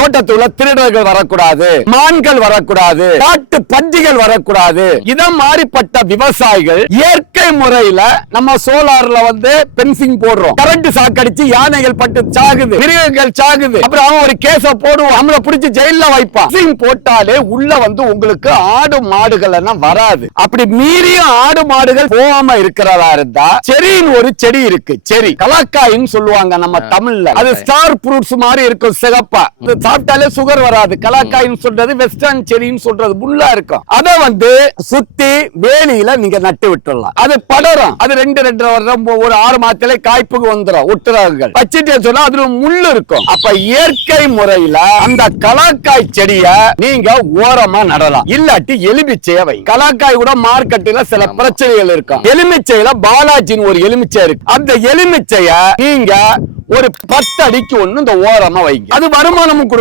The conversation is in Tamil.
தோட்டத்துல திருடர்கள் வரக்கூடாது, மான்கள் வரக்கூடாது, காட்டு பன்றிகள் வரக்கூடாது. இத மாதிரிப்பட்ட விவசாயிகள் இயற்கை முறையில நம்ம சோலார்ல பென்சிங் போடுறோம், கரண்ட் சாக்கடிச்சு யானைகள் பட்டு சாகுது, மிருகங்கள் சாகுது. அப்புறம் அவன் ஒரு கேஸ போடுவோம், நம்மள பிடிச்சு ஜெயில வைப்பான். போட்டாலே உள்ள உங்களுக்கு ஆடு மாடுகள் எல்லாம் வராது. அப்படி மீறியும் ஆடு மாடுகள் போகாம இருக்கிறதா இருந்தா செரின்னு ஒரு செடி இருக்கு, செரி கலாக்காயின்னு சொல்லுவாங்க நம்ம தமிழ்ல. அது ஸ்டார் ஃப்ரூட்ஸ் மாதிரி இருக்கும், சிகப்பா. சாப்பிட்டாலே சுகர் வராது. கலாக்காயின்னு சொல்றது வெஸ்டர்ன் செரின்னு சொல்றது முள்ளா இருக்கும். அதை சுத்தி வேலியில நீங்க நட்டு விட்டுறலாம். அது படரும். அது 2-2 வருடம் ஒரு 6 மாதத்திலே காய்ப்புக்கு வந்துடும். ஒட்டுறார்கள் வச்சிட்டே சொன்னா அதுல முள்ளு இருக்கும். அப்ப இயற்கை முறையில அந்த கலாக்காய் செடிய நீங்க ஓரமா நடலாம். இல்லாட்டி எலுமிச்சைய வை. கலாக்காய் கூட மார்க்கெட்ல சில பிரச்சனைகள் இருக்கும். எலுமிச்சையில பாலாஜின்னு ஒரு எலுமிச்சை இருக்கு. அந்த எலுமிச்சைய நீங்க ஒரு 10 அடிக்கு ஒண்ணு இந்த ஓரமா வைங்க. அது வருமானமும் கொடுக்கும்.